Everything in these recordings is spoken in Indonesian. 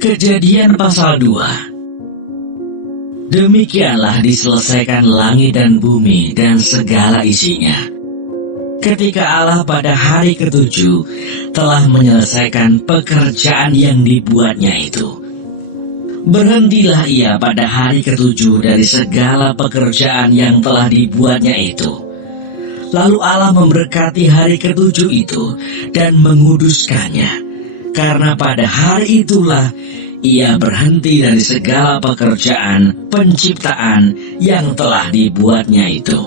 Kejadian pasal 2. Demikianlah diselesaikan langit dan bumi dan segala isinya, ketika Allah pada hari ketujuh telah menyelesaikan pekerjaan yang dibuatnya itu. Berhentilah ia pada hari ketujuh dari segala pekerjaan yang telah dibuatnya itu. Lalu Allah memberkati hari ketujuh itu dan menguduskannya, karena pada hari itulah ia berhenti dari segala pekerjaan penciptaan yang telah dibuatnya itu.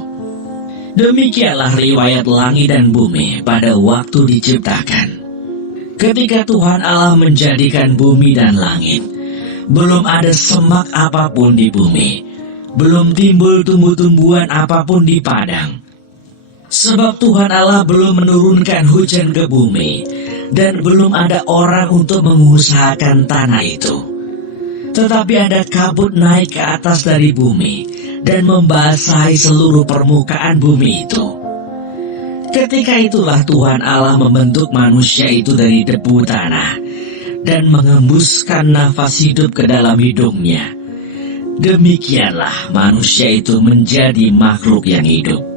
Demikianlah riwayat langit dan bumi pada waktu diciptakan. Ketika Tuhan Allah menjadikan bumi dan langit, belum ada semak apapun di bumi, belum timbul tumbuh-tumbuhan apapun di padang. Sebab Tuhan Allah belum menurunkan hujan ke bumi, dan belum ada orang untuk mengusahakan tanah itu. Tetapi ada kabut naik ke atas dari bumi, dan membasahi seluruh permukaan bumi itu. Ketika itulah Tuhan Allah membentuk manusia itu dari debu tanah, dan mengembuskan nafas hidup ke dalam hidungnya. Demikianlah manusia itu menjadi makhluk yang hidup.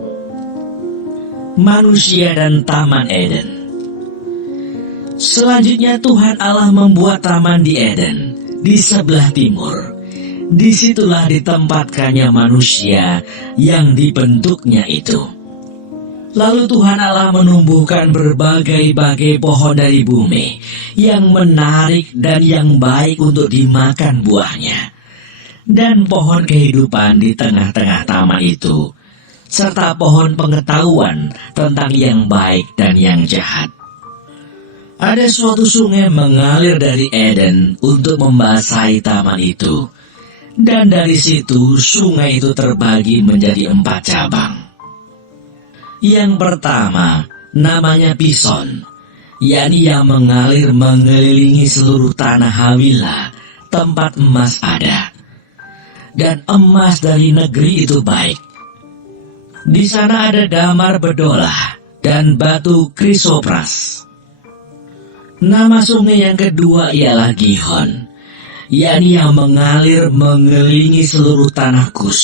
Manusia dan Taman Eden. Selanjutnya Tuhan Allah membuat taman di Eden, di sebelah timur. Disitulah ditempatkannya manusia yang dibentuknya itu. Lalu Tuhan Allah menumbuhkan berbagai-bagai pohon dari bumi, yang menarik dan yang baik untuk dimakan buahnya, dan pohon kehidupan di tengah-tengah taman itu, serta pohon pengetahuan tentang yang baik dan yang jahat. Ada suatu sungai mengalir dari Eden untuk membasahi taman itu, dan dari situ sungai itu terbagi menjadi 4 cabang. Yang pertama namanya Pison, yakni yang mengalir mengelilingi seluruh tanah Hawila, tempat emas ada, dan emas dari negeri itu baik. Di sana ada damar bedolah dan batu krisopras. Nama sungai yang kedua ialah Gihon, yakni yang mengalir mengelilingi seluruh tanah Kus.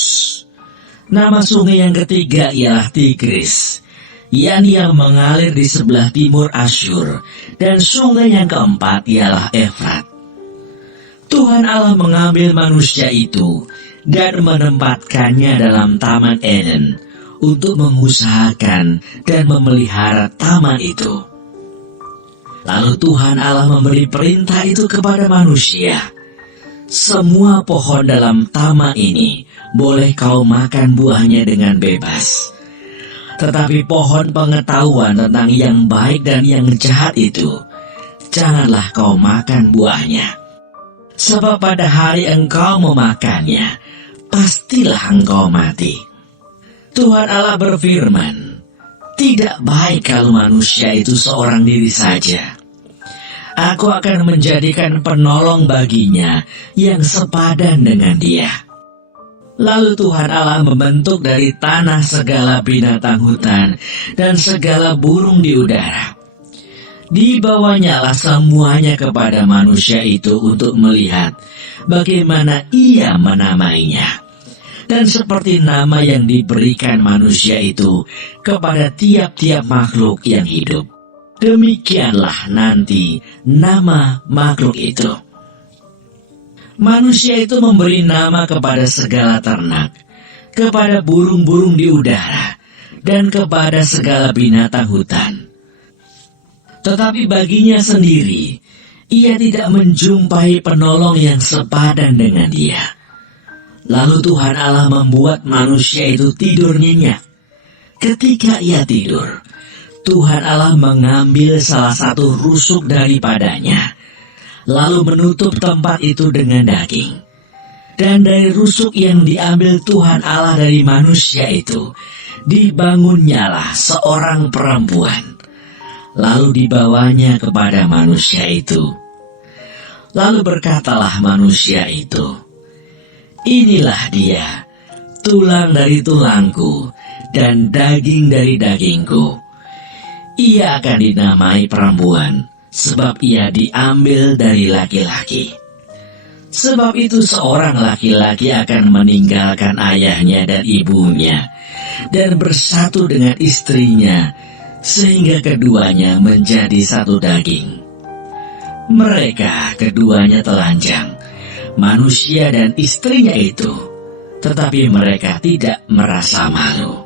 Nama sungai yang ketiga ialah Tigris, yakni yang mengalir di sebelah timur Asyur, dan sungai yang keempat ialah Efrat. Tuhan Allah mengambil manusia itu dan menempatkannya dalam Taman Eden untuk mengusahakan dan memelihara taman itu. Lalu Tuhan Allah memberi perintah itu kepada manusia. Semua pohon dalam taman ini boleh kau makan buahnya dengan bebas. Tetapi pohon pengetahuan tentang yang baik dan yang jahat itu, janganlah kau makan buahnya. Sebab pada hari engkau memakannya, pastilah engkau mati. Tuhan Allah berfirman, tidak baik kalau manusia itu seorang diri saja. Aku akan menjadikan penolong baginya yang sepadan dengan dia. Lalu Tuhan Allah membentuk dari tanah segala binatang hutan dan segala burung di udara. Dibawanyalah semuanya kepada manusia itu untuk melihat bagaimana ia menamainya. Dan seperti nama yang diberikan manusia itu kepada tiap-tiap makhluk yang hidup, demikianlah nanti nama makhluk itu. Manusia itu memberi nama kepada segala ternak, kepada burung-burung di udara, dan kepada segala binatang hutan. Tetapi baginya sendiri, ia tidak menjumpai penolong yang sepadan dengan dia. Lalu Tuhan Allah membuat manusia itu tidur nyenyak. Ketika ia tidur, Tuhan Allah mengambil salah satu rusuk daripadanya, lalu menutup tempat itu dengan daging. Dan dari rusuk yang diambil Tuhan Allah dari manusia itu, dibangunnyalah seorang perempuan. Lalu dibawanya kepada manusia itu. Lalu berkatalah manusia itu, inilah dia, tulang dari tulangku dan daging dari dagingku. Ia akan dinamai perempuan, sebab ia diambil dari laki-laki. Sebab itu seorang laki-laki akan meninggalkan ayahnya dan ibunya dan bersatu dengan istrinya, sehingga keduanya menjadi satu daging. Mereka keduanya telanjang, manusia dan istrinya itu, tetapi mereka tidak merasa malu.